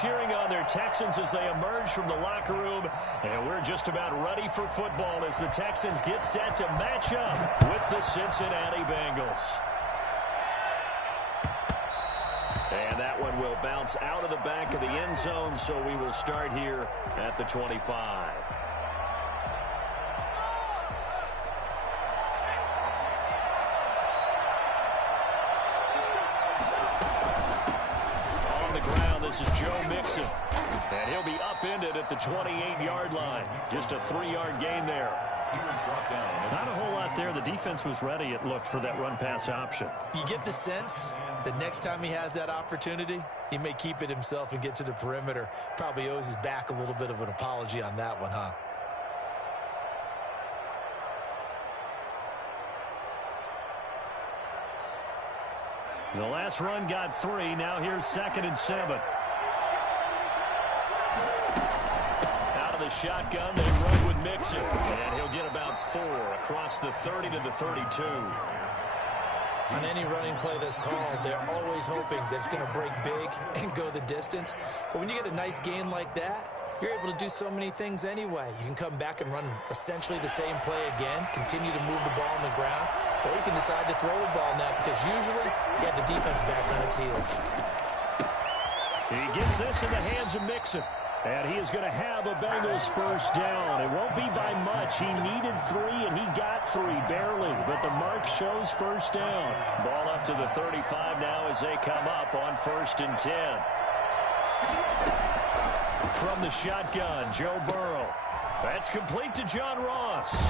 cheering on their Texans as they emerge from the locker room. And we're just about ready for football as the Texans get set to match up with the Cincinnati Bengals. And that one will bounce out of the back of the end zone, so we will start here at the 25. This is Joe Mixon, and he'll be upended at the 28-yard line. Just a 3-yard gain there. Not a whole lot there. The defense was ready, it looked, for that run-pass option. You get the sense that next time he has that opportunity, he may keep it himself and get to the perimeter. Probably owes his back a little bit of an apology on that one, huh? The last run got 3. Now here's 2nd and 7. Out of the shotgun, they run with Mixon. And he'll get about 4 across the 30 to the 32. On any running play that's called, they're always hoping that it's going to break big and go the distance. But when you get a nice gain like that, you're able to do so many things anyway. You can come back and run essentially the same play again, continue to move the ball on the ground, or you can decide to throw the ball now because usually you have the defense back on its heels. He gets this in the hands of Mixon. And he is going to have a Bengals first down. It won't be by much. He needed 3, and he got 3, barely. But the mark shows first down. Ball up to the 35 now as they come up on 1st and 10. From the shotgun, Joe Burrow. That's complete to John Ross.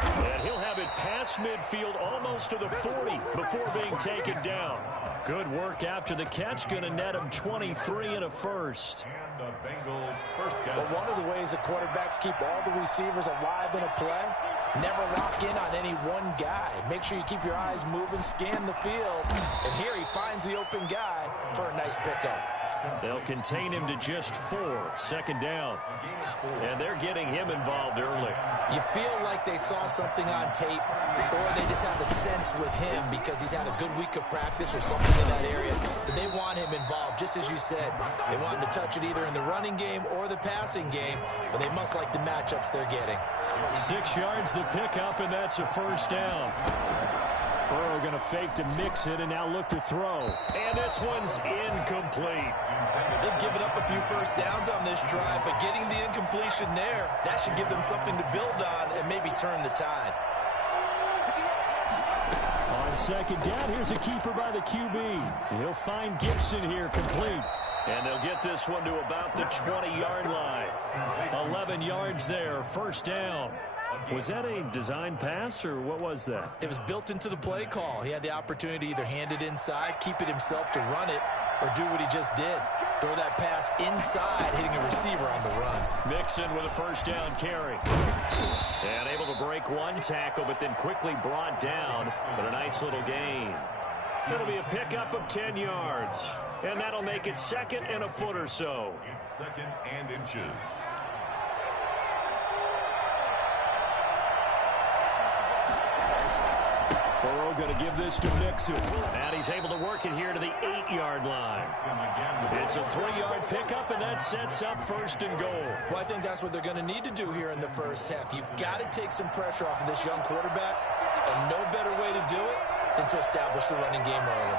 And he'll have it past midfield almost to the 40 before being taken down. Good work after the catch. Going to net him 23 and a first. But one of the ways the quarterbacks keep all the receivers alive in a play, never lock in on any one guy. Make sure you keep your eyes moving, scan the field. And here he finds the open guy for a nice pickup. They'll contain him to just 4, 2nd down. And they're getting him involved early. You feel like they saw something on tape, or they just have a sense with him because he's had a good week of practice or something in that area. But they want him involved, just as you said. They want him to touch it either in the running game or the passing game, but they must like the matchups they're getting. 6 yards the pickup, and that's a first down. Burrow going to fake to Mixon and now look to throw. And this one's incomplete. They've given up a few first downs on this drive, but getting the incompletion there, that should give them something to build on and maybe turn the tide. On 2nd down, here's a keeper by the QB. He'll find Gibson here complete. And they'll get this one to about the 20-yard line. 11 yards there, first down. Was that a design pass, or what was that? It was built into the play call. He had the opportunity to either hand it inside, keep it himself to run it, or do what he just did. Throw that pass inside, hitting a receiver on the run. Mixon with a first down carry. And able to break one tackle, but then quickly brought down. But a nice little gain. It'll be a pickup of 10 yards. And that'll make it 2nd and a foot or so. It's 2nd and inches. Burrow going to give this to Mixon. And he's able to work it here to the 8-yard line. It's a 3-yard pickup, and that sets up 1st and goal. Well, I think that's what they're going to need to do here in the first half. You've got to take some pressure off of this young quarterback, and no better way to do it than to establish the running game early.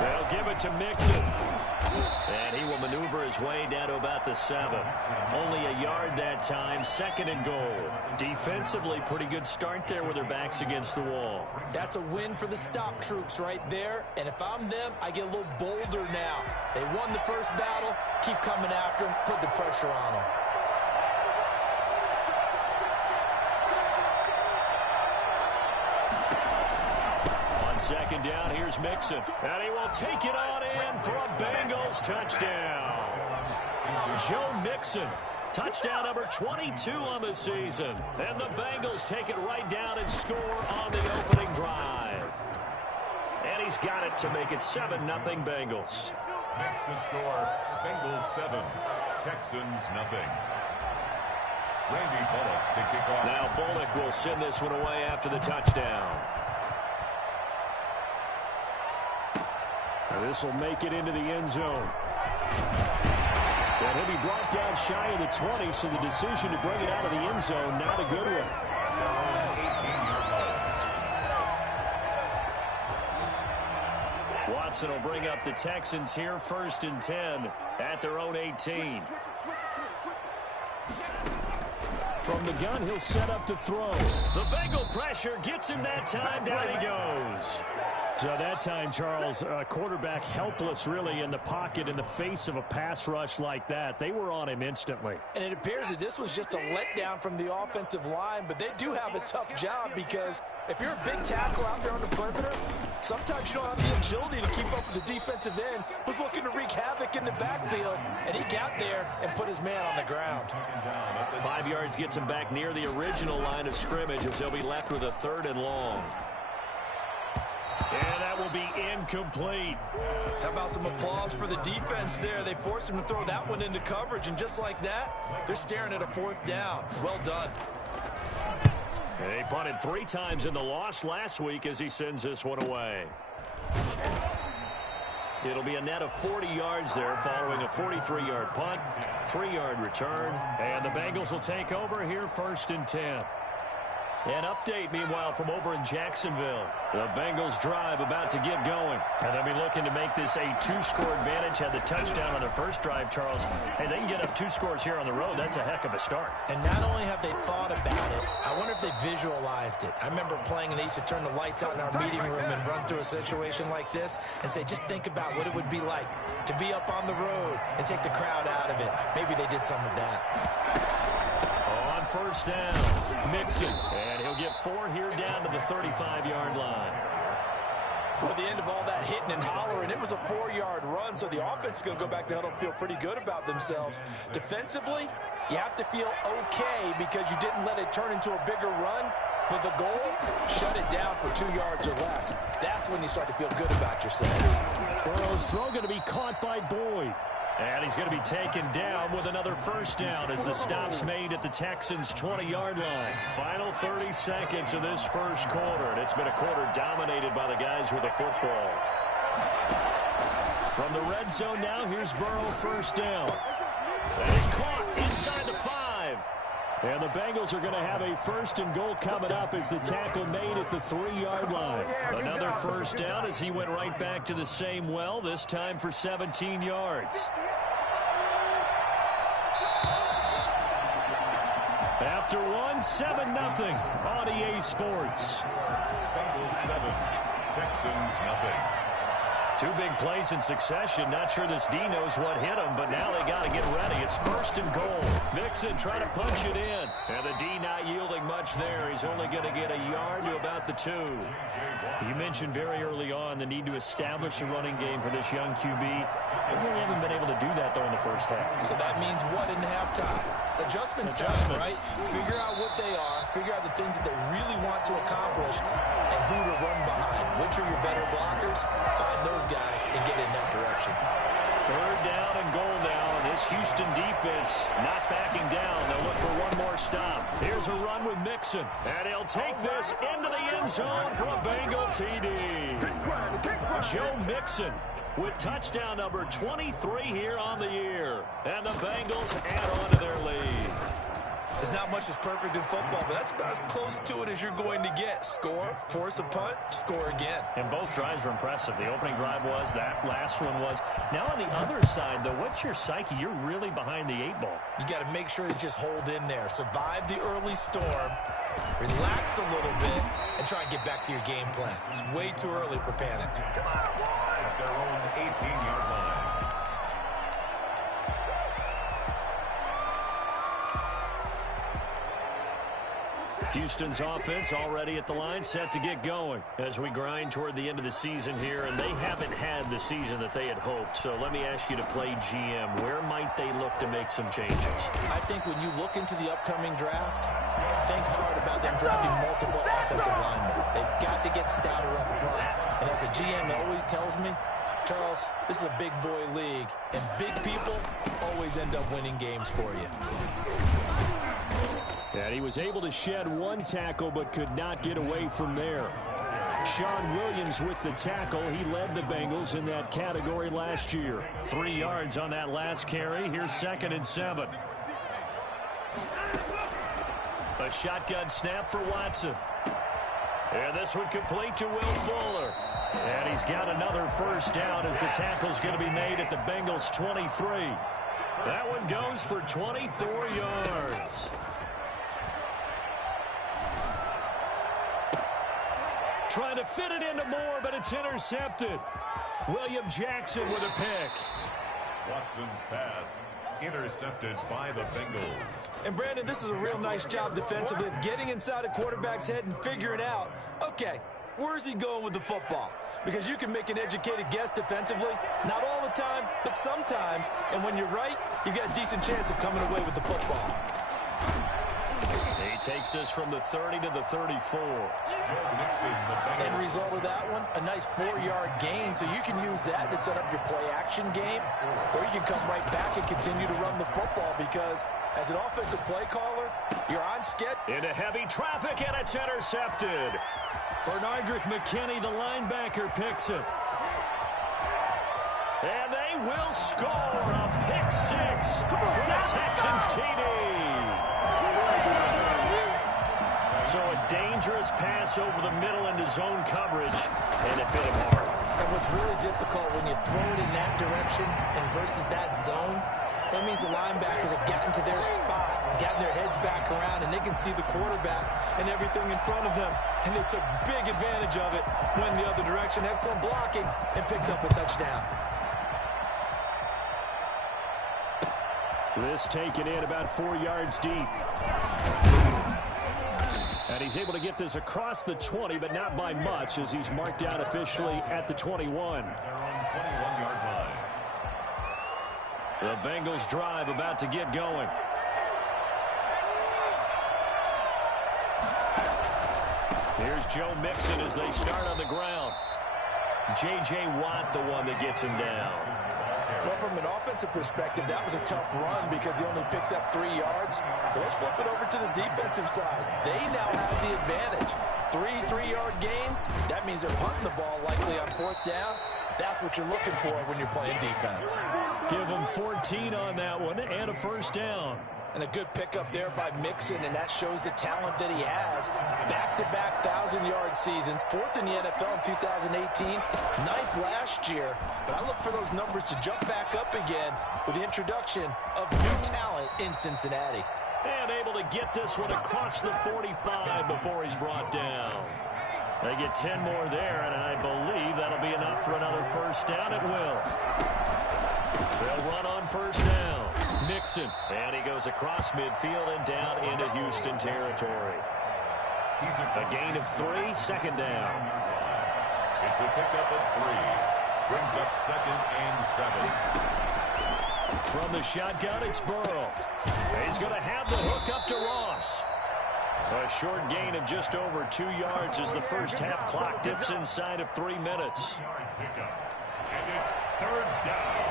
They'll give it to Mixon. And he will maneuver his way down to about the 7. Only a yard that time, 2nd and goal. Defensively, pretty good start there with their backs against the wall. That's a win for the stop troops right there. And if I'm them, I get a little bolder now. They won the first battle. Keep coming after them. Put the pressure on them. On 2nd down, here's Mixon. And he will take it on in for a Bengals touchdown. Joe Mixon. Touchdown number 22 on the season. And the Bengals take it right down and score on the opening drive. And he's got it to make it 7-0 Bengals. Next to score, Bengals 7, Texans nothing. Randy Bullock to kick off. Now Bullock will send this one away after the touchdown. This will make it into the end zone. And he'll be brought down shy of the 20, so the decision to bring it out of the end zone, not a good one. Watson will bring up the Texans here, 1st and 10 at their own 18. From the gun, he'll set up to throw. The Bengal pressure gets him that time. Down he goes. So that time, Charles, quarterback helpless really in the pocket in the face of a pass rush like that. They were on him instantly. And it appears that this was just a letdown from the offensive line, but they do have a tough job because if you're a big tackle out there on the perimeter, sometimes you don't have the agility to keep up with the defensive end who's looking to wreak havoc in the backfield, and he got there and put his man on the ground. 5 yards gets him back near the original line of scrimmage as they'll be left with a 3rd and long. And that will be incomplete. How about some applause for the defense there? They forced him to throw that one into coverage, and just like that, they're staring at a 4th down. Well done. They punted 3 times in the loss last week as he sends this one away. It'll be a net of 40 yards there following a 43-yard punt, 3-yard return, and the Bengals will take over here 1st and 10. An update, meanwhile, from over in Jacksonville. The Bengals drive about to get going. And they'll be looking to make this a 2-score advantage. Had the touchdown on their first drive, Charles. Hey, they can get up 2 scores here on the road. That's a heck of a start. And not only have they thought about it, I wonder if they visualized it. I remember playing and they used to turn the lights out in our meeting room and run through a situation like this and say, just think about what it would be like to be up on the road and take the crowd out of it. Maybe they did some of that. On 1st down, Mixon. And he'll get 4 here down to the 35-yard line. Well, at the end of all that hitting and hollering, it was a 4-yard run, so the offense is going to go back to huddle and feel pretty good about themselves. Defensively, you have to feel okay because you didn't let it turn into a bigger run. But the goal, shut it down for 2 yards or less. That's when you start to feel good about yourselves. Burrow's throw going to be caught by Boyd. And he's going to be taken down with another 1st down as the stop's made at the Texans' 20-yard line. Final 30 seconds of this first quarter, and it's been a quarter dominated by the guys with the football. From the red zone now, here's Burrow, 1st down. That is caught inside the 5. And the Bengals are going to have a 1st and goal coming up as the tackle made at the 3-yard line. Another 1st down as he went right back to the same well, this time for 17 yards. After 7-0 on EA Sports. Bengals 7, Texans nothing. 2 big plays in succession. Not sure this D knows what hit him, but now they got to get ready. It's 1st and goal. Mixon trying to punch it in. And the D not yielding much there. He's only going to get a yard to about the 2. You mentioned very early on the need to establish a running game for this young QB. They really haven't been able to do that, though, in the first half. So that means what in halftime? Adjustments time, right? Figure out what they are. Figure out the things that they really want to accomplish and who to run behind. Which are your better blockers? Find those guys and get in that direction. 3rd down and goal now. This Houston defense not backing down. They'll look for one more stop. Here's a run with Mixon. And he'll take this into the end zone for a Bengal TD. Joe Mixon with touchdown number 23 here on the year. And the Bengals add on to their lead. There's not much that's perfect in football, but that's about as close to it as you're going to get. Score, force a punt, score again. And both drives were impressive. The opening drive was, that last one was. Now on the other side, though, what's your psyche? You're really behind the 8 ball. You got to make sure to just hold in there. Survive the early storm, relax a little bit, and try and get back to your game plan. It's way too early for panic. At their own 18-yard line. Houston's offense already at the line, set to get going as we grind toward the end of the season here, and they haven't had the season that they had hoped. So let me ask you to play GM. Where might they look to make some changes? I think when you look into the upcoming draft, think hard about them drafting multiple offensive linemen. They've got to get stouter up front. And as a GM always tells me, Charles, this is a big boy league, and big people always end up winning games for you. And he was able to shed 1 tackle but could not get away from there. Sean Williams with the tackle. He led the Bengals in that category last year. 3 yards on that last carry. Here's 2nd and 7. A shotgun snap for Watson. And this one complete to Will Fuller. And he's got another first down as the tackle's going to be made at the Bengals 23. That one goes for 24 yards. Trying to fit it into Moore, but it's intercepted. William Jackson with a pick. Watson's pass intercepted by the Bengals. And Brandon, this is a real nice job defensively of getting inside a quarterback's head and figuring out, okay, where's he going with the football? Because you can make an educated guess defensively, not all the time, but sometimes. And when you're right, you've got a decent chance of coming away with the football. He takes us from the 30 to the 34. End result of that one, a nice 4-yard gain, so you can use that to set up your play-action game, or you can come right back and continue to run the football because as an offensive play caller, you're on schedule. Into heavy traffic, and it's intercepted. Bernardrick McKinney, the linebacker, picks it. And they will score a pick 6 for the Texans TD. So a dangerous pass over the middle into zone coverage, and it bit him hard. And what's really difficult when you throw it in that direction and versus that zone, that means the linebackers have gotten to their spot, gotten their heads back around, and they can see the quarterback and everything in front of them. And they took big advantage of it, went the other direction, had some blocking, and picked up a touchdown. This taken in about 4 yards deep. And he's able to get this across the 20, but not by much, as he's marked down officially at the 21. They're on 21-yard line. The Bengals drive about to get going. Here's Joe Mixon as they start on the ground. J.J. Watt, the one that gets him down. Well, from an offensive perspective, that was a tough run because he only picked up 3 yards. But let's flip it over to the defensive side. They now have the advantage. 3-3-yard gains. That means they're punting the ball likely on 4th down. That's what you're looking for when you're playing defense. Give them 14 on that one and a first down. And a good pickup there by Mixon, and that shows the talent that he has. Back-to-back 1,000-yard seasons, 4th in the NFL in 2018, 9th last year. But I look for those numbers to jump back up again with the introduction of new talent in Cincinnati. And able to get this one across the 45 before he's brought down. They get 10 more there, and I believe that'll be enough for another first down. It will. They'll run on first down. Mixon, and he goes across midfield and down into Houston territory. A gain of 3, 2nd down. It's a pickup of 3. Brings up 2nd and 7. From the shotgun, it's Burrow. He's going to have the hook up to Ross. A short gain of just over 2 yards as the first half clock dips inside of 3 minutes. And it's 3rd down.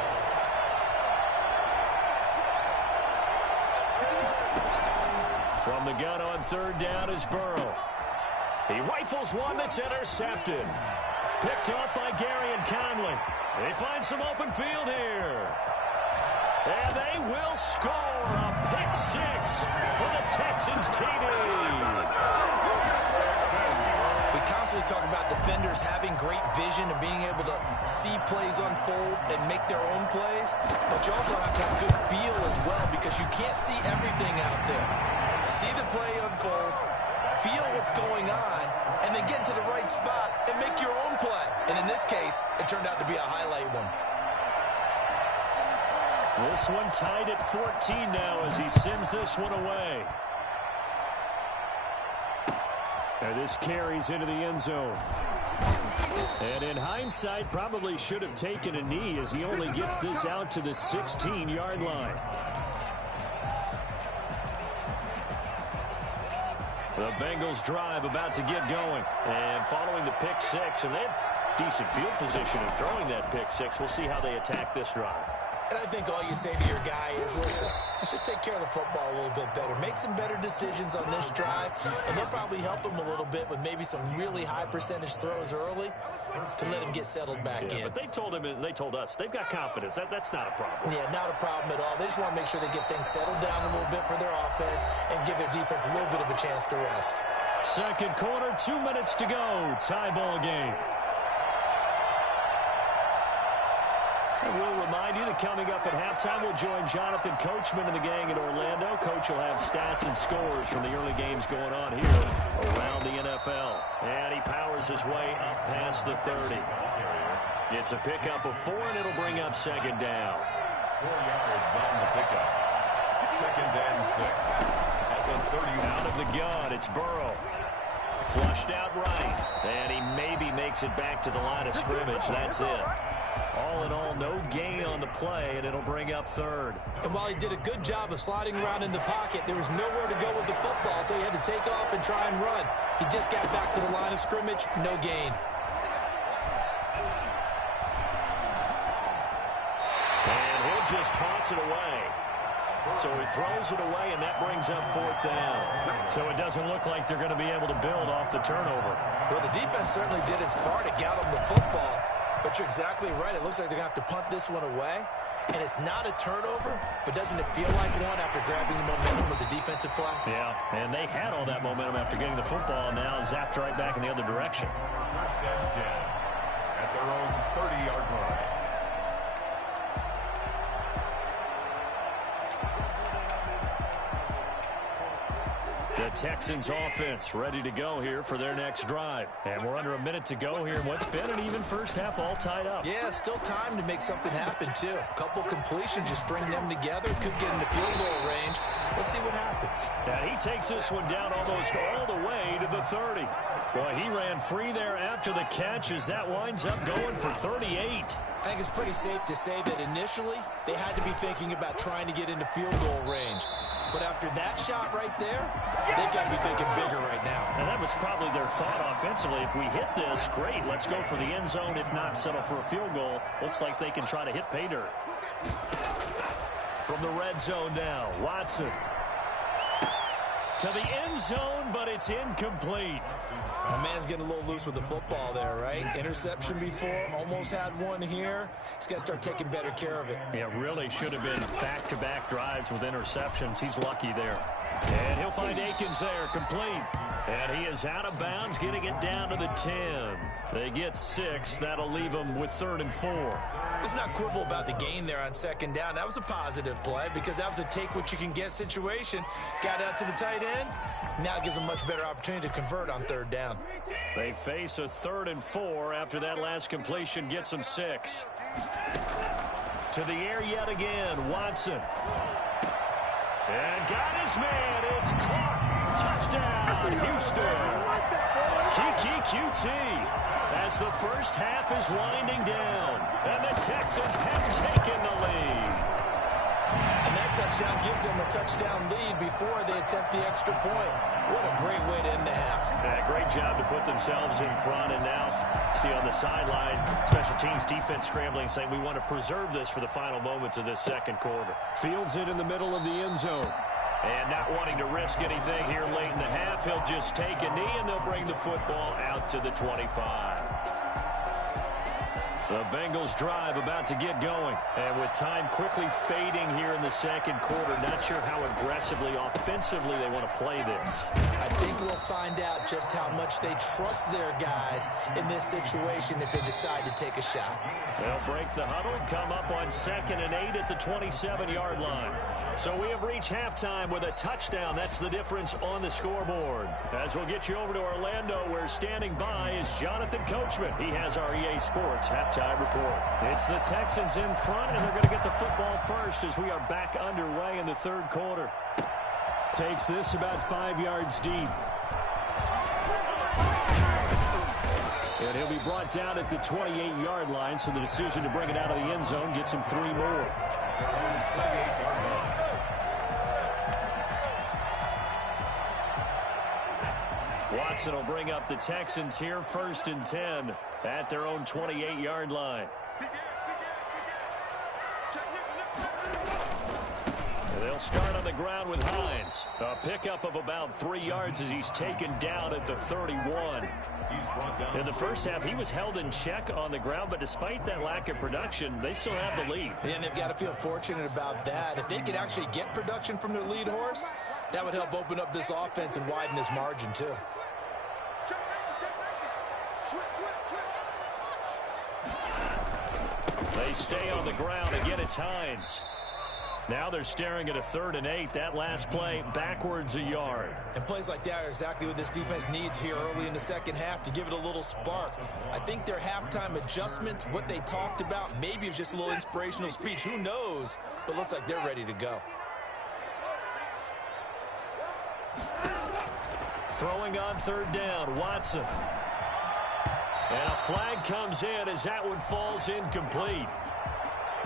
From the gun on 3rd down is Burrow. He rifles one that's intercepted. Picked off by Gary and Conley. They find some open field here. And they will score a pick 6 for the Texans TD. We constantly talk about defenders having great vision and being able to see plays unfold and make their own plays. But you also have to have good feel as well because you can't see everything out there. See the play unfold, feel what's going on, and then get to the right spot and make your own play. And in this case, it turned out to be a highlight one. This one tied at 14 now as he sends this one away. And this carries into the end zone. And in hindsight, probably should have taken a knee as he only gets this out to the 16-yard line. The Bengals drive about to get going. And following the pick 6, and they have decent field position in throwing that pick 6. We'll see how they attack this drive. And I think all you say to your guy is, listen, let's just take care of the football a little bit better. Make some better decisions on this drive, and they'll probably help him a little bit with maybe some really high percentage throws early to let him get settled back in. But they told us, they've got confidence. That's not a problem. Yeah, not a problem at all. They just want to make sure they get things settled down a little bit for their offense and give their defense a little bit of a chance to rest. Second quarter, 2 minutes to go. Tie ball game. And we'll remind you that coming up at halftime, we'll join Jonathan Coachman and the gang in Orlando. Coach will have stats and scores from the early games going on here around the NFL. And he powers his way up past the 30. It's a pickup of 4, and it'll bring up second down. 4 yards on the pickup. Second and 6. At the 30. Out of the gun, it's Burrow. Flushed out right. And he maybe makes it back to the line of scrimmage. That's it. All in all, no gain on the play, and it'll bring up third. And while he did a good job of sliding around in the pocket, there was nowhere to go with the football, so he had to take off and try and run. He just got back to the line of scrimmage, no gain. And he'll just toss it away. So he throws it away, and that brings up fourth down. So it doesn't look like they're going to be able to build off the turnover. Well, the defense certainly did its part. It got them the football. But you're exactly right. It looks like they're going to have to punt this one away. And it's not a turnover, but doesn't it feel like one after grabbing the momentum with the defensive play? Yeah, and they had all that momentum after getting the football, and now zapped right back in the other direction. First and 10 at their own 30-yard line. The Texans offense ready to go here for their next drive. And we're under a minute to go here in what's been an even first half, all tied up. Yeah, still time to make something happen, too. A couple completions, just string them together. Could get into field goal range. Let's see what happens. And he takes this one down almost all the way to the 30. Well, he ran free there after the catch as that winds up going for 38. I think it's pretty safe to say that initially they had to be thinking about trying to get into field goal range. But after that shot right there, they've got to be thinking bigger right now. And that was probably their thought offensively. If we hit this, great, let's go for the end zone. If not, settle for a field goal. Looks like they can try to hit pay dirt. From the red zone now, Watson. To the end zone, but it's incomplete. My man's getting a little loose with the football there, right? Interception before, almost had one here. He's got to start taking better care of it. Yeah, really should have been back-to-back drives with interceptions. He's lucky there. And he'll find Akins there, complete. And he is out of bounds, getting it down to the 10. They get 6. That'll leave them with 3rd and 4. Let's not quibble about the gain there on second down. That was a positive play because that was a take-what-you-can-get situation. Got out to the tight end. Now it gives them a much better opportunity to convert on 3rd down. They face a 3rd and 4 after that last completion gets them 6. To the air yet again, Watson. And got his man. It's caught. Touchdown, Houston. Kiki QT as the first half is winding down. And the Texans have taken the lead. And that touchdown gives them a touchdown lead before they attempt the extra point. What a great way to end the half. Yeah, great job to put themselves in front. And now, see on the sideline, special teams defense scrambling, saying we want to preserve this for the final moments of this second quarter. Fields it in the middle of the end zone. And not wanting to risk anything here late in the half, he'll just take a knee, and they'll bring the football out to the 25. The Bengals drive about to get going. And with time quickly fading here in the second quarter, not sure how aggressively, offensively they want to play this. I think we'll find out just how much they trust their guys in this situation if they decide to take a shot. They'll break the huddle, come up on 2nd and 8 at the 27-yard line. So we have reached halftime with a touchdown. That's the difference on the scoreboard. As we'll get you over to Orlando, where standing by is Jonathan Coachman. He has our EA Sports halftime report. It's the Texans in front, and they're going to get the football first as we are back underway in the 3rd quarter. Takes this about 5 yards deep. And he'll be brought down at the 28-yard line, so the decision to bring it out of the end zone gets him 3 more. Watson will bring up the Texans here, 1st and 10 at their own 28-yard line. They'll start on the ground with Hines. A pickup of about 3 yards as he's taken down at the 31. In the first half, he was held in check on the ground, but despite that lack of production, they still have the lead. And they've got to feel fortunate about that. If they could actually get production from their lead horse, that would help open up this offense and widen this margin, too. They stay on the ground. Again, it's Hines. Now they're staring at a 3rd and 8. That last play, backwards a yard. And plays like that are exactly what this defense needs here early in the second half to give it a little spark. I think their halftime adjustment, what they talked about, maybe it was just a little inspirational speech. Who knows? But looks like they're ready to go. Throwing on 3rd down, Watson. And a flag comes in as that one falls incomplete.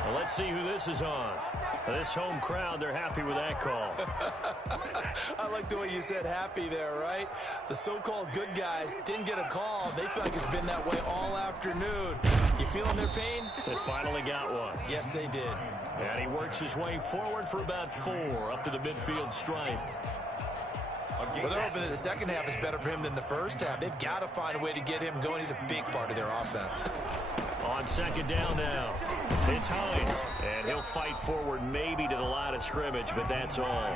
Well, let's see who this is on. This home crowd, they're happy with that call. I like the way you said happy there, right? The so-called good guys didn't get a call. They feel like it's been that way all afternoon. You feeling their pain? They finally got one. Yes, they did. And he works his way forward for about 4 up to the midfield stripe. Well, they're hoping that the second half is better for him than the first half. They've got to find a way to get him going. He's a big part of their offense. On 2nd down now, it's Hines. And he'll fight forward maybe to the line of scrimmage, but that's all.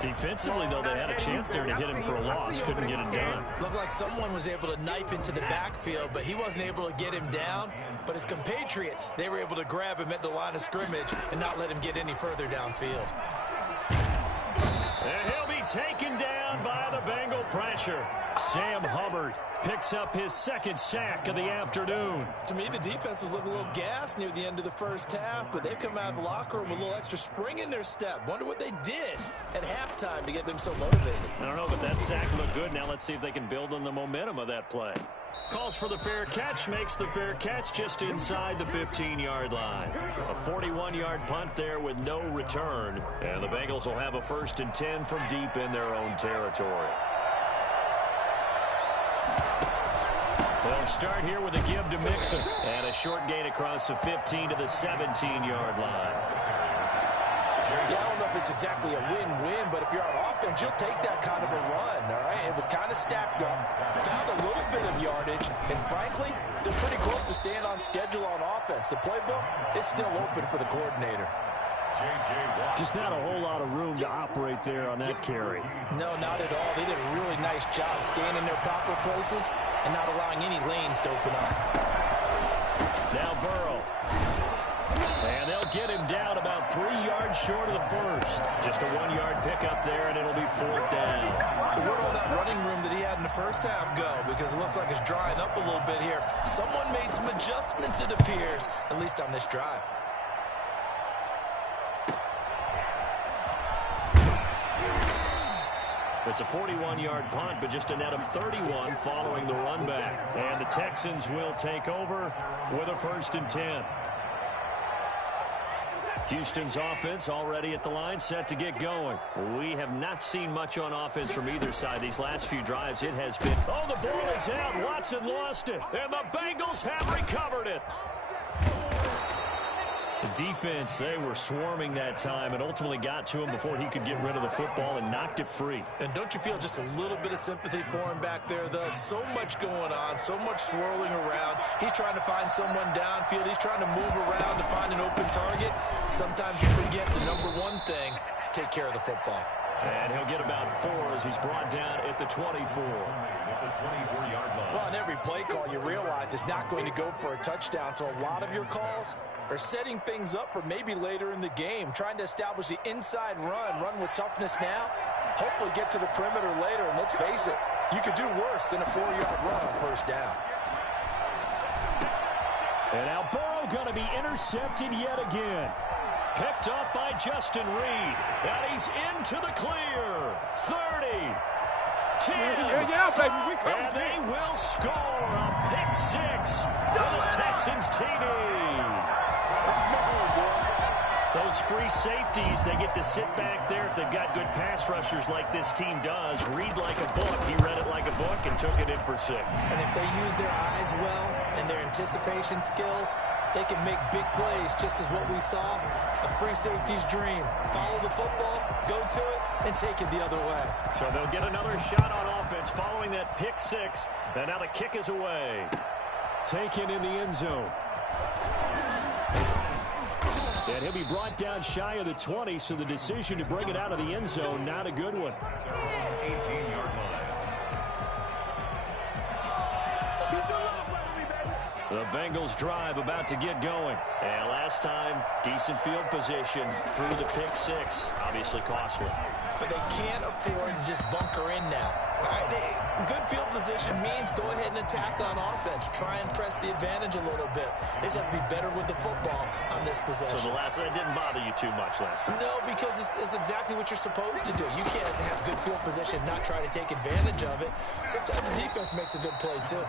Defensively, though, they had a chance there to hit him for a loss. Couldn't get it done. Looked like someone was able to knife into the backfield, but he wasn't able to get him down. But his compatriots, they were able to grab him at the line of scrimmage and not let him get any further downfield. And he'll be taken down by the Bengal pressure. Sam Hubbard picks up his 2nd sack of the afternoon. To me, the defense was looking a little gassed near the end of the first half, but they've come out of the locker room with a little extra spring in their step. Wonder what they did at halftime to get them so motivated. I don't know, but that sack looked good. Now let's see if they can build on the momentum of that play. Calls for the fair catch, makes the fair catch just inside the 15-yard line. A 41-yard punt there with no return. And the Bengals will have a 1st and 10 from deep in their own territory. They'll start here with a give to Mixon. And a short gain across the 15 to the 17-yard line. Yeah, I don't know if it's exactly a win-win, but if you're on offense, you'll take that kind of a run, all right? It was kind of stacked up, found a little bit of yardage, and frankly, they're pretty close to staying on schedule on offense. The playbook is still open for the coordinator. Just not a whole lot of room to operate there on that carry. No, not at all. They did a really nice job staying in their proper places and not allowing any lanes to open up. Now Burrow. And they'll get him down about 3 yards short of the 1st. Just a 1-yard pickup there, and it'll be 4th down. So where'd all that running room that he had in the first half go? Because it looks like it's drying up a little bit here. Someone made some adjustments, it appears, at least on this drive. It's a 41-yard punt, but just a net of 31 following the run back. And the Texans will take over with a 1st and 10. Houston's offense already at the line, set to get going. We have not seen much on offense from either side. These last few drives, it has been... Oh, the ball is out. Watson lost it. And the Bengals have recovered it. The defense, they were swarming that time and ultimately got to him before he could get rid of the football and knocked it free. And don't you feel just a little bit of sympathy for him back there, though? So much going on, so much swirling around. He's trying to find someone downfield. He's trying to move around to find an open target. Sometimes you forget the number one thing, take care of the football. And he'll get about 4 as he's brought down at the 24. At the 24-yard line. Well, on every play call, you realize it's not going to go for a touchdown, so a lot of your calls are setting things up for maybe later in the game, trying to establish the inside run with toughness now, hopefully get to the perimeter later, and let's face it, you could do worse than a 4-yard run on 1st down. And now Burrow going to be intercepted yet again. Picked off by Justin Reed. And he's into the clear. 30. 10. And they will score a pick 6 for the Texans TV. Those free safeties, they get to sit back there if they've got good pass rushers like this team does. Read like a book. He read it like a book and took it in for 6. And if they use their eyes well and their anticipation skills, They can make big plays, just as what we saw, a free safety's dream. Follow the football, go to it, and take it the other way. So they'll get another shot on offense following that pick six. And now the kick is away. Taken in the end zone. And he'll be brought down shy of the 20, so the decision to bring it out of the end zone, not a good one. 18-yard line. The Bengals drive about to get going. And last time, decent field position through the pick six. Obviously costly. But they can't afford to just bunker in now. All right, good field position means go ahead and attack on offense. Try and press the advantage a little bit. They just have to be better with the football on this possession. So that didn't bother you too much last time? No, because it's exactly what you're supposed to do. You can't have good field position, not try to take advantage of it. Sometimes the defense makes a good play, too.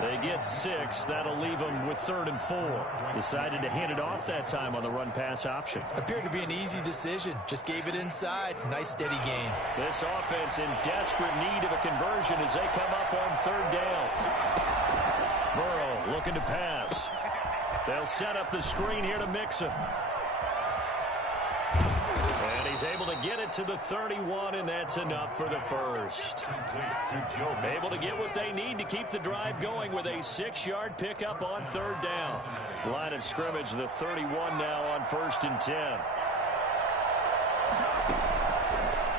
They get 6. That'll leave them with 3rd and 4. Decided to hand it off that time on the run-pass option. Appeared to be an easy decision. Just gave it inside. Nice, steady gain. This offense in desperate need of a conversion as they come up on 3rd down. Burrow looking to pass. They'll set up the screen here to Mixon. And he's able to get it to the 31, and that's enough for the first. Able to get what they need to keep the drive going with a 6-yard pickup on 3rd down. Line of scrimmage, the 31 now on 1st and 10.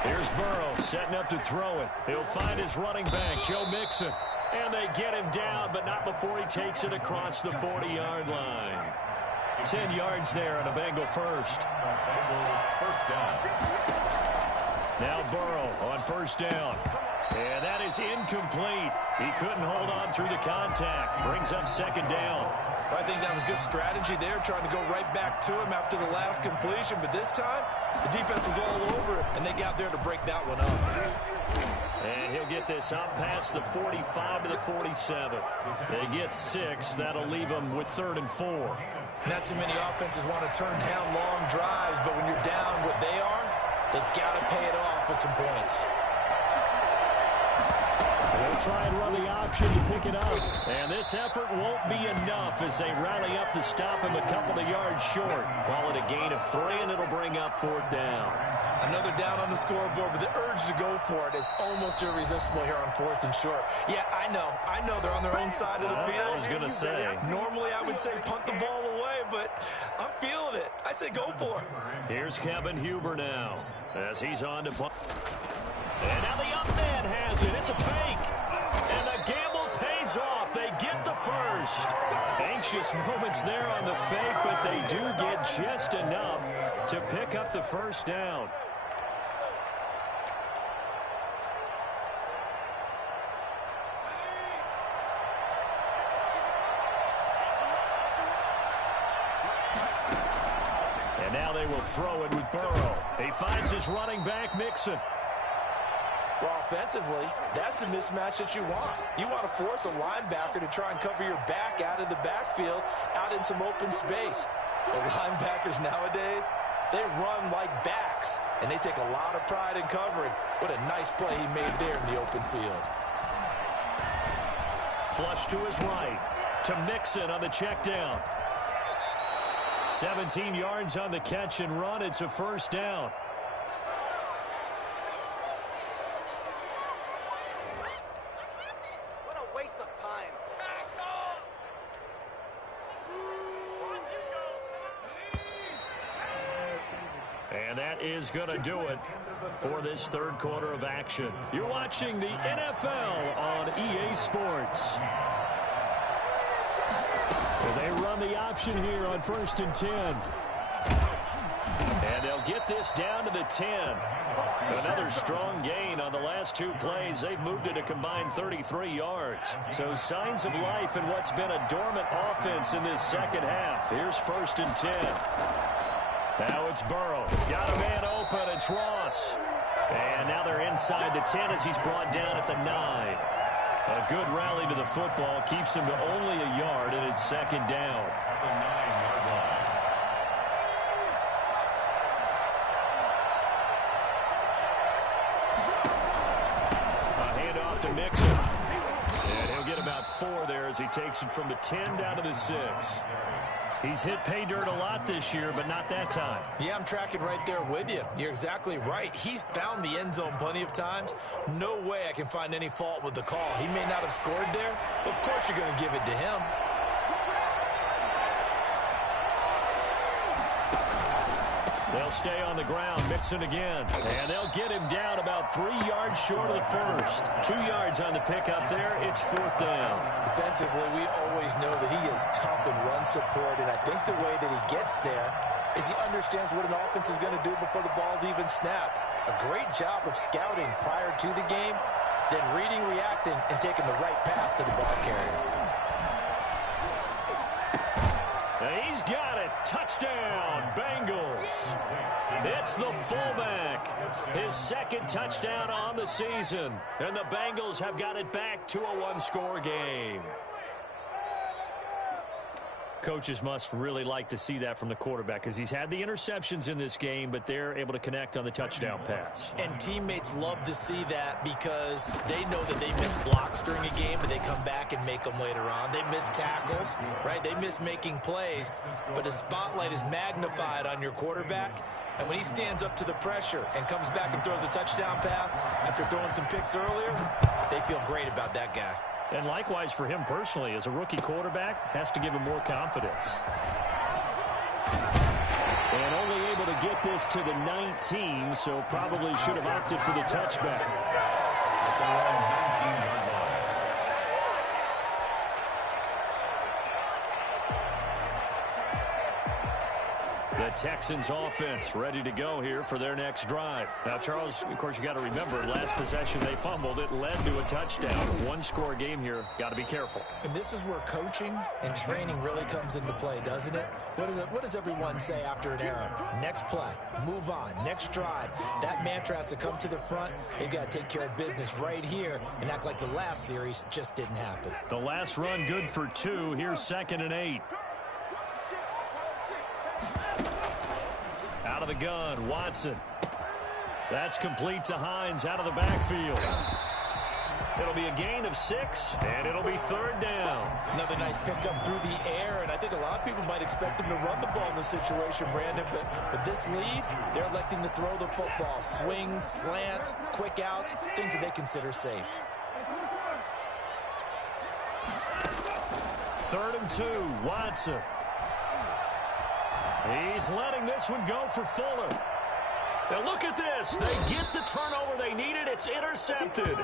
Here's Burrow setting up to throw it. He'll find his running back, Joe Mixon. And they get him down, but not before he takes it across the 40-yard line. 10 yards there on a Bengal first. First down. Now Burrow on 1st down. And that is incomplete. He couldn't hold on through the contact. Brings up 2nd down. I think that was good strategy there, trying to go right back to him after the last completion. But this time, the defense was all over it, and they got there to break that one up. And he'll get this up past the 45 to the 47. They get 6. That'll leave them with 3rd and 4. Not too many offenses want to turn down long drives, but when you're down what they are, they've got to pay it off with some points. They'll try and run the option to pick it up. And this effort won't be enough as they rally up to stop him a couple of yards short. Call it a gain of 3, and it'll bring up 4th down. Another down on the scoreboard, but the urge to go for it is almost irresistible here on 4th and short. Yeah, I know they're on their own side of the field. I was going to say. Normally I would say punt the ball away, but I'm feeling it. I say go for it. Here's Kevin Huber now as he's on to punt. And now the up man has it. It's a fake. And the gamble pays off. They get the first. Anxious moments there on the fake, but they do get just enough to pick up the 1st down. And now they will throw it with Burrow. He finds his running back, Mixon. Well, offensively, that's the mismatch that you want. You want to force a linebacker to try and cover your back out of the backfield, out in some open space. The linebackers nowadays, they run like backs, and they take a lot of pride in covering. What a nice play he made there in the open field. Flush to his right, to Mixon on the check down. 17 yards on the catch and run. It's a 1st down. What a waste of time. And that is going to do it for this 3rd quarter of action. You're watching the NFL on EA Sports. They run the option here on 1st and 10. And they'll get this down to the 10. Another strong gain on the last 2 plays. They've moved it a combined 33 yards. So signs of life in what's been a dormant offense in this 2nd half. Here's 1st and 10. Now it's Burrow. Got a man open. It's Ross. And now they're inside the 10 as he's brought down at the 9. A good rally to the football keeps him to only a yard, and it's 2nd down. The 9-yard line. A handoff to Mixon. And he'll get about 4 there as he takes it from the 10 down to the 6. He's hit pay dirt a lot this year, but not that time. Yeah, I'm tracking right there with you. You're exactly right. He's found the end zone plenty of times. No way I can find any fault with the call. He may not have scored there, but of course you're going to give it to him. They'll stay on the ground, Mixon again. And they'll get him down about 3 yards short of the first. 2 yards on the pickup there. It's 4th down. Defensively, we always know that he is tough in run support, and I think the way that he gets there is he understands what an offense is going to do before the ball's even snapped. A great job of scouting prior to the game, then reading, reacting, and taking the right path to the ball carrier. And he's got it. Touchdown, Bengals. It's the fullback. His 2nd touchdown on the season. And the Bengals have got it back to a one-score game. Coaches must really like to see that from the quarterback because he's had the interceptions in this game, but they're able to connect on the touchdown pass. And teammates love to see that because they know that they miss blocks during a game, but they come back and make them later on. They miss tackles, right? They miss making plays, but the spotlight is magnified on your quarterback. And when he stands up to the pressure and comes back and throws a touchdown pass after throwing some picks earlier, they feel great about that guy. And likewise for him personally, as a rookie quarterback, has to give him more confidence. And only able to get this to the 19, so probably should have opted for the touchback. The Texans offense ready to go here for their next drive. Now, Charles, of course, you got to remember, last possession they fumbled. It led to a touchdown. One-score game here. Got to be careful. And this is where coaching and training really comes into play, doesn't it? What does everyone say after an error? Next play, move on, next drive. That mantra has to come to the front. They've got to take care of business right here and act like the last series just didn't happen. The last run good for 2. Here's 2nd and 8. Out of the gun, Watson. That's complete to Hines out of the backfield. It'll be a gain of 6, and it'll be 3rd down. Another nice pickup through the air, and I think a lot of people might expect him to run the ball in this situation, Brandon, but with this lead, they're electing to throw the football. Swings, slants, quick outs, things that they consider safe. 3rd and 2, Watson. He's letting this one go for Fuller. Now look at this. They get the turnover they needed. It's intercepted.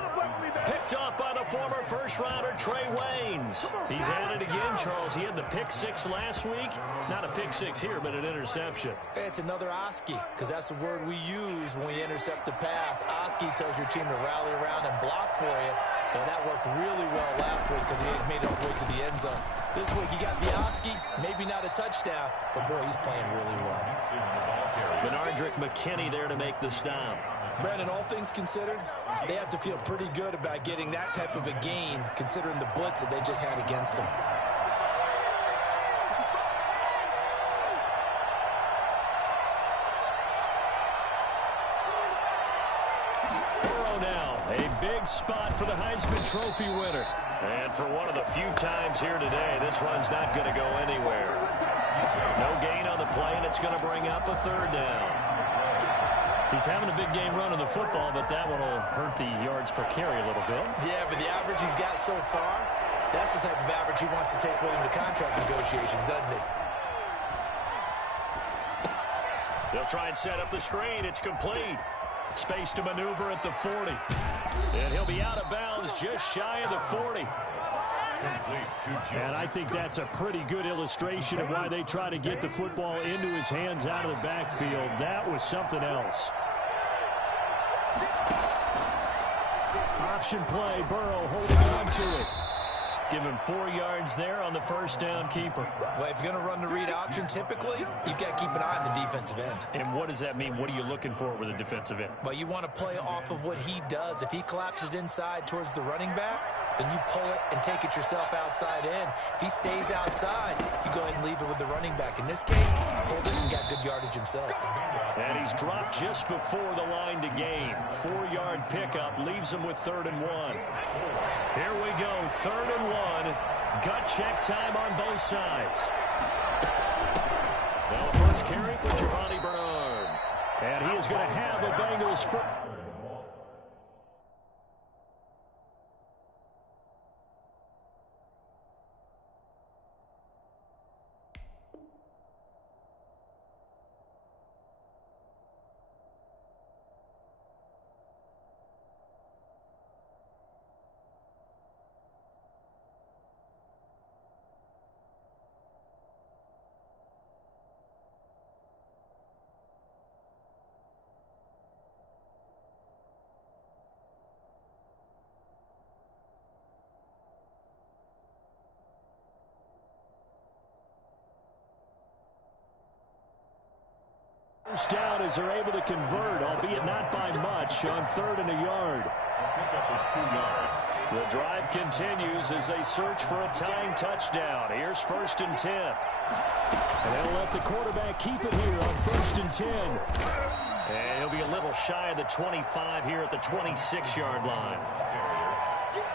Picked up by the former first-rounder Trey Waynes. He's at it again, Charles. He had the pick 6 last week. Not a pick 6 here, but an interception. It's another Oski, because that's the word we use when we intercept a pass. Oski tells your team to rally around and block for you. Well, that worked really well last week because he made it all the way to the end zone. This week he got the Oski, maybe not a touchdown, but boy, he's playing really well. Benardrick McKinney there to make the stop. Brandon, all things considered, they have to feel pretty good about getting that type of a gain, considering the blitz that they just had against them. Burrow now, a big spot for the Heisman Trophy winner. And for one of the few times here today, this run's not going to go anywhere. No gain on the play, and it's going to bring up a 3rd down. He's having a big game running the football, but that one will hurt the yards per carry a little bit. Yeah, but the average he's got so far, that's the type of average he wants to take with him to contract negotiations, doesn't he? They'll try and set up the screen. It's complete. Space to maneuver at the 40. And he'll be out of bounds just shy of the 40. And I think that's a pretty good illustration of why they try to get the football into his hands out of the backfield. That was something else. Option play, Burrow holding on to it. Give him 4 yards there on the first down keeper. Well, if you're going to run the read option, typically, you've got to keep an eye on the defensive end. And what does that mean? What are you looking for with a defensive end? Well, you want to play off of what he does. If he collapses inside towards the running back, then you pull it and take it yourself outside in. If he stays outside, you go ahead and leave it with the running back. In this case, pulled it and got good yardage himself. And he's dropped just before the line to gain. 4-yard pickup leaves him with 3rd and 1. Here we go, 3rd and 1. Gut check time on both sides. is going to have a Bengals first. First down as they're able to convert, albeit not by much, on 3rd and a yard. Pick up of 2 yards. The drive continues as they search for a tying touchdown. Here's 1st and 10. And they'll let the quarterback keep it here on 1st and 10. And he'll be a little shy of the 25 here at the 26-yard line.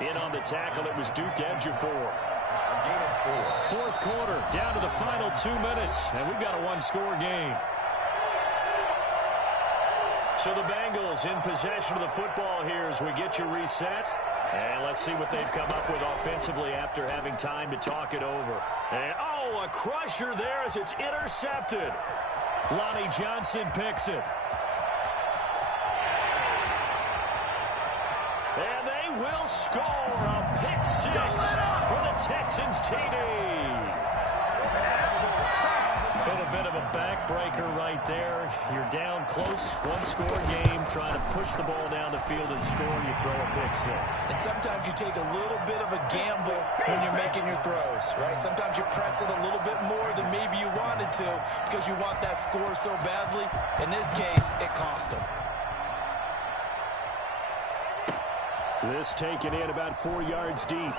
In on the tackle, it was Duke Ejiofor. 4th quarter, down to the final 2 minutes, and we've got a one-score game. So the Bengals in possession of the football here as we get you reset. And let's see what they've come up with offensively after having time to talk it over. And, oh, a crusher there as it's intercepted. Lonnie Johnson picks it. And they will score a pick 6 for the Texans TD. Been a bit of a backbreaker right there. You're down close, one-score game, trying to push the ball down the field and score, you throw a pick 6. And sometimes you take a little bit of a gamble when you're making your throws, right? Sometimes you press it a little bit more than maybe you wanted to because you want that score so badly. In this case, it cost them. This taken in about 4 yards deep.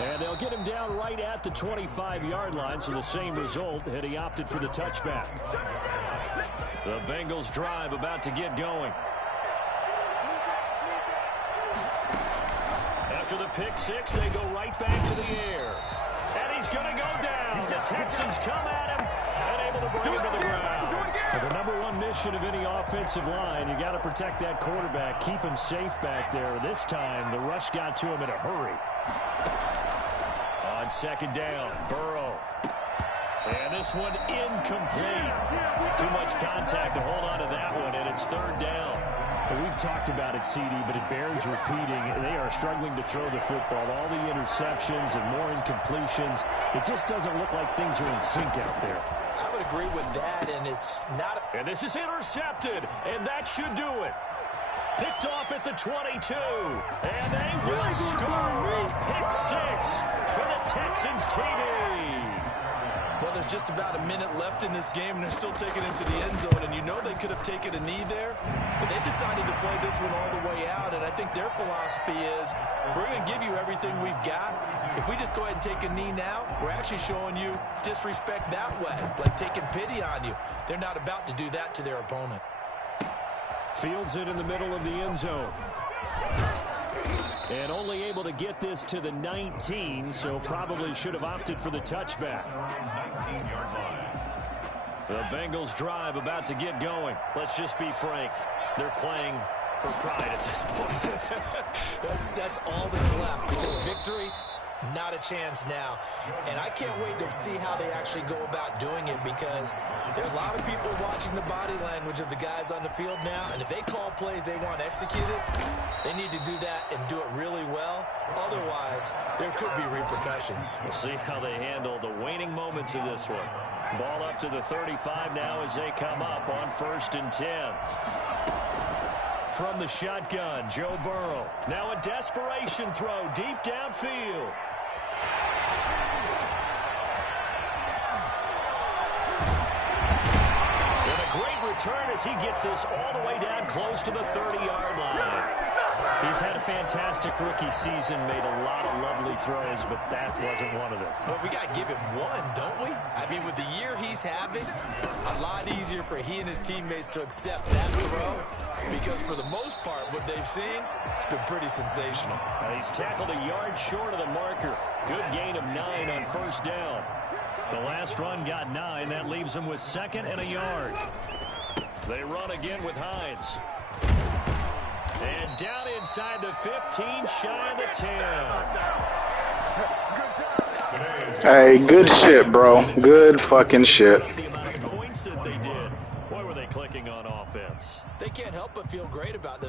And they'll get him down right at the 25-yard line, so the same result had he opted for the touchback. The Bengals drive about to get going. After the pick 6, they go right back to the air. And he's going to go down. The Texans come at him and able to bring him to the ground. The number one mission of any offensive line, you got to protect that quarterback, keep him safe back there. This time, the rush got to him in a hurry. On 2nd down, Burrow. And this one incomplete. Too much contact to hold on to that one, and it's 3rd down. Well, we've talked about it, CD, but it bears repeating. They are struggling to throw the football. All the interceptions and more incompletions. It just doesn't look like things are in sync out there. I would agree with that, and it's not... And this is intercepted, and that should do it. Picked off at the 22, and they will score a pick 6 for the Texans TD. Well, there's just about a minute left in this game, and they're still taking it to the end zone, and you know they could have taken a knee there, but they decided to play this one all the way out, and I think their philosophy is we're going to give you everything we've got. If we just go ahead and take a knee now, we're actually showing you disrespect that way, like taking pity on you. They're not about to do that to their opponent. Fields it in the middle of the end zone. And only able to get this to the 19, so probably should have opted for the touchback. 19-yard line. The Bengals drive about to get going. Let's just be frank. They're playing for pride at this point. That's all that's left, because victory, not a chance now. And I can't wait to see how they actually go about doing it, because there are a lot of people watching the body language of the guys on the field now, and if they call plays they want executed, they need to do that and do it really well. Otherwise, there could be repercussions. We'll see how they handle the waning moments of this one. Ball up to the 35 now as they come up on 1st and 10. From the shotgun, Joe Burrow. Now a desperation throw deep downfield. And a great return as he gets this all the way down close to the 30-yard line. He's had a fantastic rookie season, made a lot of lovely throws, but that wasn't one of them. Well, we got to give him one, don't we? I mean, with the year he's having, a lot easier for he and his teammates to accept that throw, because for the most part, what they've seen, it's been pretty sensational. He's tackled a yard short of the marker. Good gain of 9 on 1st down. The last run got 9. That leaves him with 2nd and a yard. They run again with Hines. And down inside the 15, shy of the 10. Hey, good shit, bro. Good fucking shit. The amount of points that they did. Boy, were they clicking on offense. They can't help but feel great about